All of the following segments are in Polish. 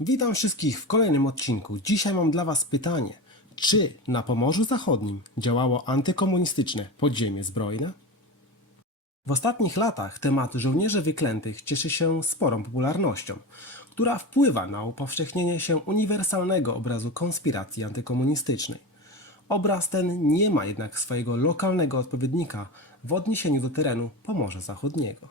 Witam wszystkich w kolejnym odcinku. Dzisiaj mam dla Was pytanie. Czy na Pomorzu Zachodnim działało antykomunistyczne podziemie zbrojne? W ostatnich latach temat żołnierzy wyklętych cieszy się sporą popularnością, która wpływa na upowszechnienie się uniwersalnego obrazu konspiracji antykomunistycznej. Obraz ten nie ma jednak swojego lokalnego odpowiednika w odniesieniu do terenu Pomorza Zachodniego.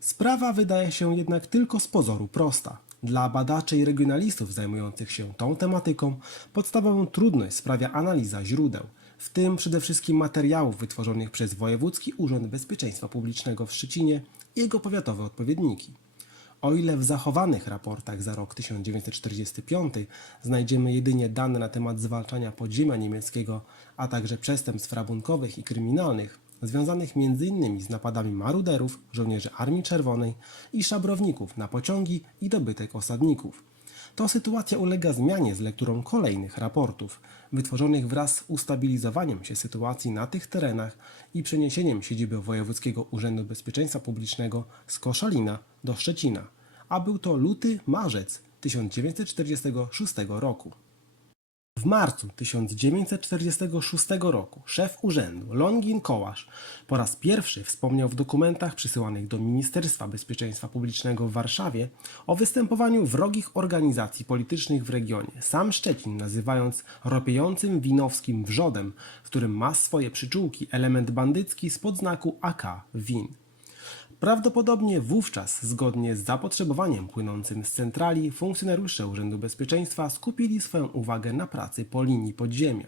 Sprawa wydaje się jednak tylko z pozoru prosta. Dla badaczy i regionalistów zajmujących się tą tematyką podstawową trudność sprawia analiza źródeł, w tym przede wszystkim materiałów wytworzonych przez Wojewódzki Urząd Bezpieczeństwa Publicznego w Szczecinie i jego powiatowe odpowiedniki. O ile w zachowanych raportach za rok 1945 znajdziemy jedynie dane na temat zwalczania podziemia niemieckiego, a także przestępstw rabunkowych i kryminalnych, związanych m.in. z napadami maruderów, żołnierzy Armii Czerwonej i szabrowników na pociągi i dobytek osadników, to sytuacja ulega zmianie z lekturą kolejnych raportów, wytworzonych wraz z ustabilizowaniem się sytuacji na tych terenach i przeniesieniem siedziby Wojewódzkiego Urzędu Bezpieczeństwa Publicznego z Koszalina do Szczecina, a był to luty-marzec 1946 roku. W marcu 1946 roku szef urzędu Longin Kołasz po raz pierwszy wspomniał w dokumentach przysyłanych do Ministerstwa Bezpieczeństwa Publicznego w Warszawie o występowaniu wrogich organizacji politycznych w regionie. Sam Szczecin nazywając ropiejącym winowskim wrzodem, w którym ma swoje przyczółki element bandycki spod znaku AK WIN. Prawdopodobnie wówczas, zgodnie z zapotrzebowaniem płynącym z centrali, funkcjonariusze Urzędu Bezpieczeństwa skupili swoją uwagę na pracy po linii podziemia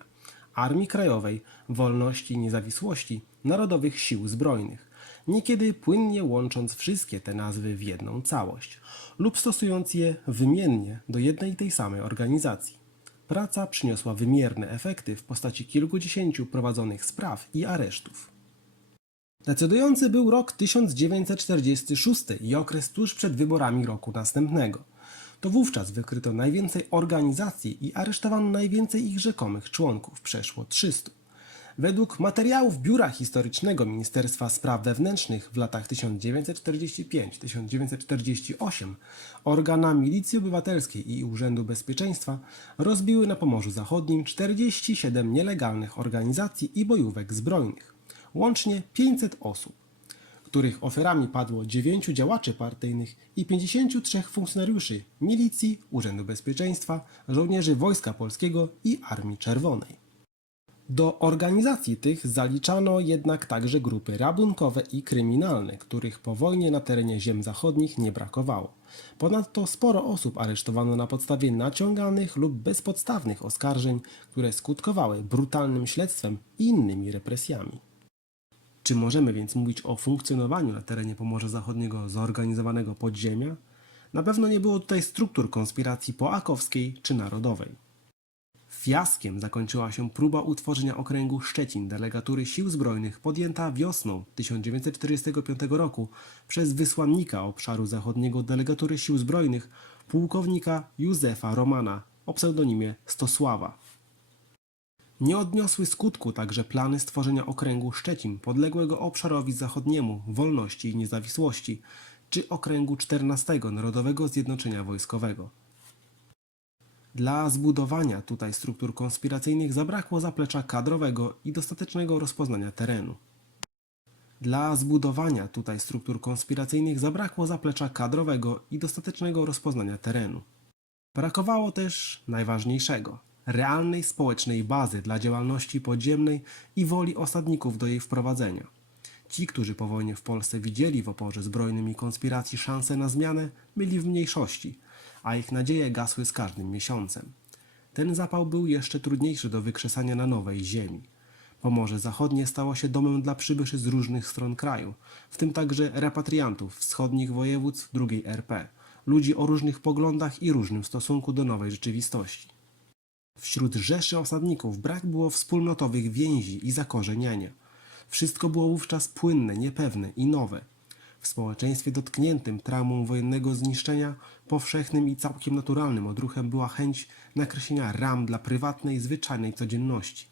Armii Krajowej, Wolności i Niezawisłości, Narodowych Sił Zbrojnych, niekiedy płynnie łącząc wszystkie te nazwy w jedną całość lub stosując je wymiennie do jednej i tej samej organizacji. Praca przyniosła wymierne efekty w postaci kilkudziesięciu prowadzonych spraw i aresztów. Decydujący był rok 1946 i okres tuż przed wyborami roku następnego. To wówczas wykryto najwięcej organizacji i aresztowano najwięcej ich rzekomych członków, przeszło 300. Według materiałów Biura Historycznego Ministerstwa Spraw Wewnętrznych w latach 1945-1948 organa Milicji Obywatelskiej i Urzędu Bezpieczeństwa rozbiły na Pomorzu Zachodnim 47 nielegalnych organizacji i bojówek zbrojnych łącznie 500 osób, których ofiarami padło 9 działaczy partyjnych i 53 funkcjonariuszy milicji, Urzędu Bezpieczeństwa, żołnierzy Wojska Polskiego i Armii Czerwonej. Do organizacji tych zaliczano jednak także grupy rabunkowe i kryminalne, których po wojnie na terenie ziem zachodnich nie brakowało. Ponadto sporo osób aresztowano na podstawie naciąganych lub bezpodstawnych oskarżeń, które skutkowały brutalnym śledztwem i innymi represjami. Czy możemy więc mówić o funkcjonowaniu na terenie Pomorza Zachodniego zorganizowanego podziemia? Na pewno nie było tutaj struktur konspiracji poakowskiej czy narodowej. Fiaskiem zakończyła się próba utworzenia okręgu Szczecin delegatury sił zbrojnych podjęta wiosną 1945 roku przez wysłannika obszaru zachodniego delegatury sił zbrojnych pułkownika Józefa Romana o pseudonimie Stosława. Nie odniosły skutku także plany stworzenia okręgu Szczecin podległego obszarowi zachodniemu wolności i niezawisłości, czy okręgu 14 Narodowego Zjednoczenia Wojskowego. Dla zbudowania tutaj struktur konspiracyjnych zabrakło zaplecza kadrowego i dostatecznego rozpoznania terenu. Dla zbudowania tutaj struktur konspiracyjnych zabrakło zaplecza kadrowego i dostatecznego rozpoznania terenu. Brakowało też najważniejszego realnej społecznej bazy dla działalności podziemnej i woli osadników do jej wprowadzenia. Ci, którzy po wojnie w Polsce widzieli w oporze zbrojnym i konspiracji szansę na zmianę, byli w mniejszości, a ich nadzieje gasły z każdym miesiącem. Ten zapał był jeszcze trudniejszy do wykrzesania na nowej ziemi. Pomorze Zachodnie stało się domem dla przybyszy z różnych stron kraju, w tym także repatriantów wschodnich województw II RP, ludzi o różnych poglądach i różnym stosunku do nowej rzeczywistości. Wśród rzeszy osadników brak było wspólnotowych więzi i zakorzeniania. Wszystko było wówczas płynne, niepewne i nowe. W społeczeństwie dotkniętym traumą wojennego zniszczenia, powszechnym i całkiem naturalnym odruchem była chęć nakreślenia ram dla prywatnej, zwyczajnej codzienności.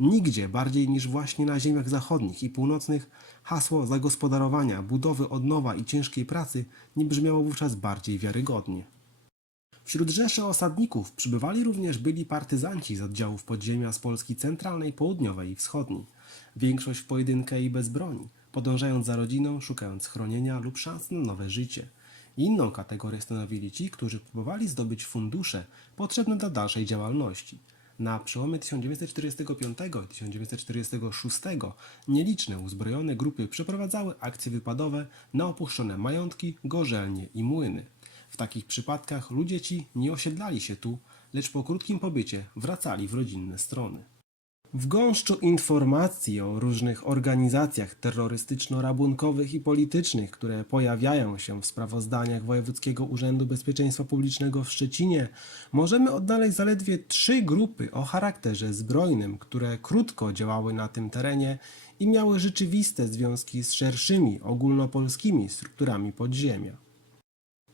Nigdzie bardziej niż właśnie na ziemiach zachodnich i północnych hasło zagospodarowania, budowy od nowa i ciężkiej pracy nie brzmiało wówczas bardziej wiarygodnie. Wśród rzeszy osadników przybywali również byli partyzanci z oddziałów podziemia z Polski centralnej, południowej i wschodniej. Większość w pojedynkę i bez broni, podążając za rodziną, szukając schronienia lub szans na nowe życie. Inną kategorię stanowili ci, którzy próbowali zdobyć fundusze potrzebne do dalszej działalności. Na przełomie 1945 i 1946 nieliczne uzbrojone grupy przeprowadzały akcje wypadowe na opuszczone majątki, gorzelnie i młyny. W takich przypadkach ludzie ci nie osiedlali się tu, lecz po krótkim pobycie wracali w rodzinne strony. W gąszczu informacji o różnych organizacjach terrorystyczno-rabunkowych i politycznych, które pojawiają się w sprawozdaniach Wojewódzkiego Urzędu Bezpieczeństwa Publicznego w Szczecinie, możemy odnaleźć zaledwie trzy grupy o charakterze zbrojnym, które krótko działały na tym terenie i miały rzeczywiste związki z szerszymi, ogólnopolskimi strukturami podziemia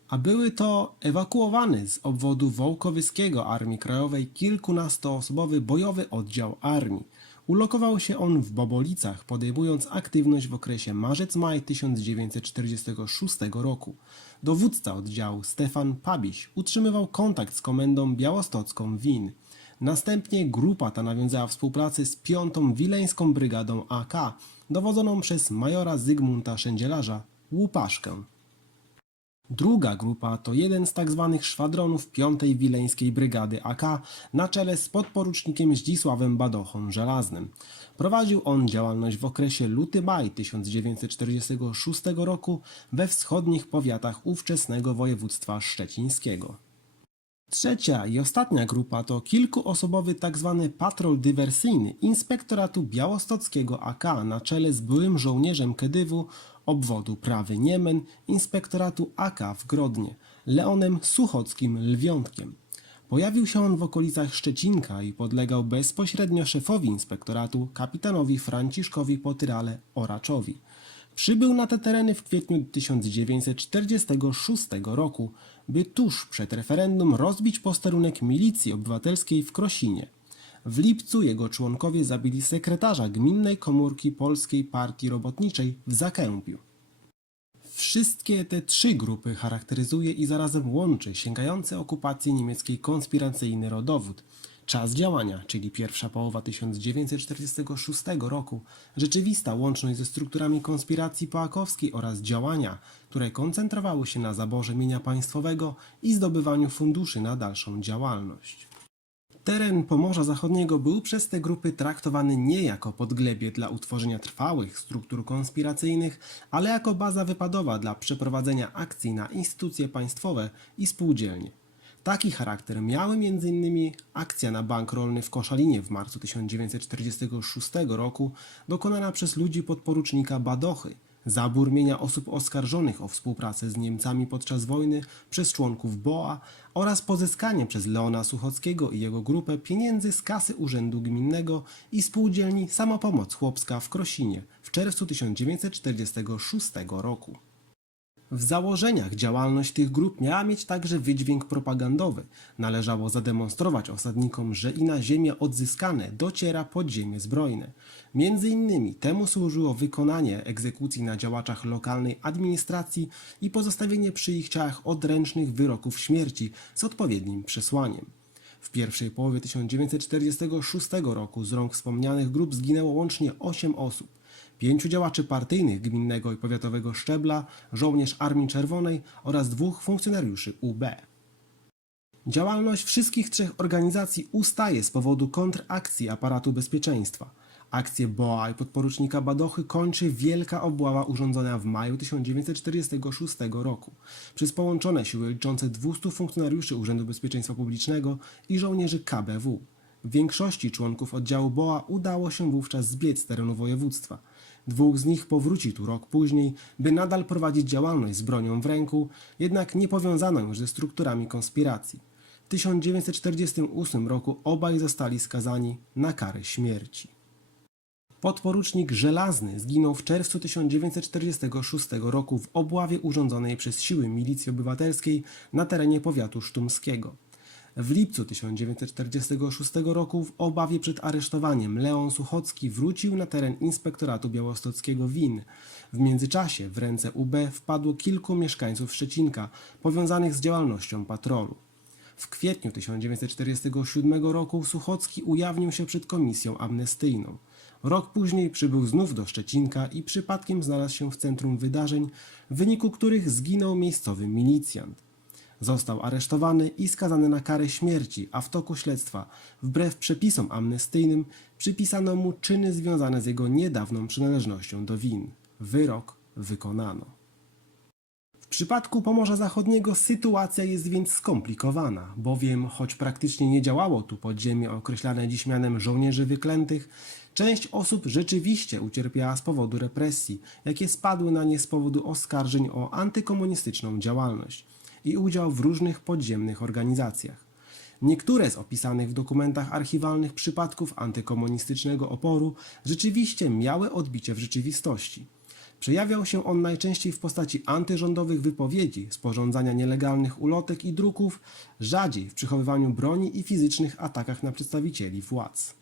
a były to ewakuowany z obwodu Wołkowyskiego Armii Krajowej kilkunastoosobowy bojowy oddział armii. Ulokował się on w Bobolicach, podejmując aktywność w okresie marzec-maj 1946 roku. Dowódca oddziału Stefan Pabiś utrzymywał kontakt z komendą białostocką WIN. Następnie grupa ta nawiązała współpracę z piątą Wileńską Brygadą AK, dowodzoną przez majora Zygmunta Szędzielarza, Łupaszkę. Druga grupa to jeden z tzw. szwadronów 5. Wileńskiej Brygady AK na czele z podporucznikiem Zdzisławem Badochą Żelaznym. Prowadził on działalność w okresie luty-maj 1946 roku we wschodnich powiatach ówczesnego województwa szczecińskiego. Trzecia i ostatnia grupa to kilkuosobowy tzw. patrol dywersyjny Inspektoratu Białostockiego AK na czele z byłym żołnierzem Kedywu obwodu Prawy Niemen Inspektoratu AK w Grodnie, Leonem Suchockim Lwiątkiem. Pojawił się on w okolicach Szczecinka i podlegał bezpośrednio szefowi inspektoratu kapitanowi Franciszkowi Potyrale Oraczowi. Przybył na te tereny w kwietniu 1946 roku, by tuż przed referendum rozbić posterunek milicji obywatelskiej w Krosinie. W lipcu jego członkowie zabili sekretarza Gminnej Komórki Polskiej Partii Robotniczej w Zakępiu. Wszystkie te trzy grupy charakteryzuje i zarazem łączy sięgający okupacji niemieckiej konspiracyjny rodowód. Czas działania, czyli pierwsza połowa 1946 roku, rzeczywista łączność ze strukturami konspiracji poakowskiej oraz działania, które koncentrowały się na zaborze mienia państwowego i zdobywaniu funduszy na dalszą działalność. Teren Pomorza Zachodniego był przez te grupy traktowany nie jako podglebie dla utworzenia trwałych struktur konspiracyjnych, ale jako baza wypadowa dla przeprowadzenia akcji na instytucje państwowe i spółdzielnie. Taki charakter miały m.in. akcja na bank rolny w Koszalinie w marcu 1946 roku dokonana przez ludzi podporucznika Badochy, zabór mienia osób oskarżonych o współpracę z Niemcami podczas wojny przez członków BOA oraz pozyskanie przez Leona Suchockiego i jego grupę pieniędzy z kasy Urzędu Gminnego i spółdzielni Samopomoc Chłopska w Krosinie w czerwcu 1946 roku. W założeniach działalność tych grup miała mieć także wydźwięk propagandowy. Należało zademonstrować osadnikom, że i na ziemie odzyskane dociera pod ziemię zbrojne. Między innymi temu służyło wykonanie egzekucji na działaczach lokalnej administracji i pozostawienie przy ich ciałach odręcznych wyroków śmierci z odpowiednim przesłaniem. W pierwszej połowie 1946 roku z rąk wspomnianych grup zginęło łącznie 8 osób. Pięciu działaczy partyjnych gminnego i powiatowego szczebla, żołnierz Armii Czerwonej oraz dwóch funkcjonariuszy UB. Działalność wszystkich trzech organizacji ustaje z powodu kontrakcji aparatu bezpieczeństwa. Akcję BOA i podporucznika Badochy kończy wielka obława urządzona w maju 1946 roku przez połączone siły liczące 200 funkcjonariuszy Urzędu Bezpieczeństwa Publicznego i żołnierzy KBW. Większości członków oddziału BOA udało się wówczas zbiec z terenu województwa. Dwóch z nich powróci tu rok później, by nadal prowadzić działalność z bronią w ręku, jednak nie powiązaną już ze strukturami konspiracji. W 1948 roku obaj zostali skazani na karę śmierci. Podporucznik Żelazny zginął w czerwcu 1946 roku w obławie urządzonej przez siły milicji obywatelskiej na terenie powiatu sztumskiego. W lipcu 1946 roku w obawie przed aresztowaniem Leon Suchocki wrócił na teren Inspektoratu Białostockiego WIN. W międzyczasie w ręce UB wpadło kilku mieszkańców Szczecinka powiązanych z działalnością patrolu. W kwietniu 1947 roku Suchocki ujawnił się przed komisją amnestyjną. Rok później przybył znów do Szczecinka i przypadkiem znalazł się w centrum wydarzeń, w wyniku których zginął miejscowy milicjant. Został aresztowany i skazany na karę śmierci, a w toku śledztwa, wbrew przepisom amnestyjnym, przypisano mu czyny związane z jego niedawną przynależnością do win. Wyrok wykonano. W przypadku Pomorza Zachodniego sytuacja jest więc skomplikowana, bowiem choć praktycznie nie działało tu podziemie określane dziś mianem żołnierzy wyklętych, część osób rzeczywiście ucierpiała z powodu represji, jakie spadły na nie z powodu oskarżeń o antykomunistyczną działalność i udział w różnych podziemnych organizacjach. Niektóre z opisanych w dokumentach archiwalnych przypadków antykomunistycznego oporu rzeczywiście miały odbicie w rzeczywistości. Przejawiał się on najczęściej w postaci antyrządowych wypowiedzi, sporządzania nielegalnych ulotek i druków, rzadziej w przechowywaniu broni i fizycznych atakach na przedstawicieli władz.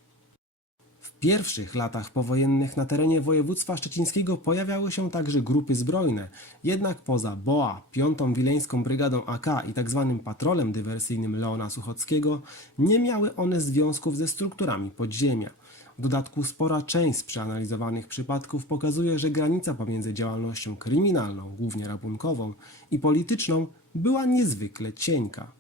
Pierwszych latach powojennych na terenie województwa szczecińskiego pojawiały się także grupy zbrojne, jednak poza BOA, 5. Wileńską Brygadą AK i tzw. patrolem dywersyjnym Leona Suchockiego, nie miały one związków ze strukturami podziemia. W dodatku spora część z przeanalizowanych przypadków pokazuje, że granica pomiędzy działalnością kryminalną, głównie rabunkową, i polityczną była niezwykle cienka.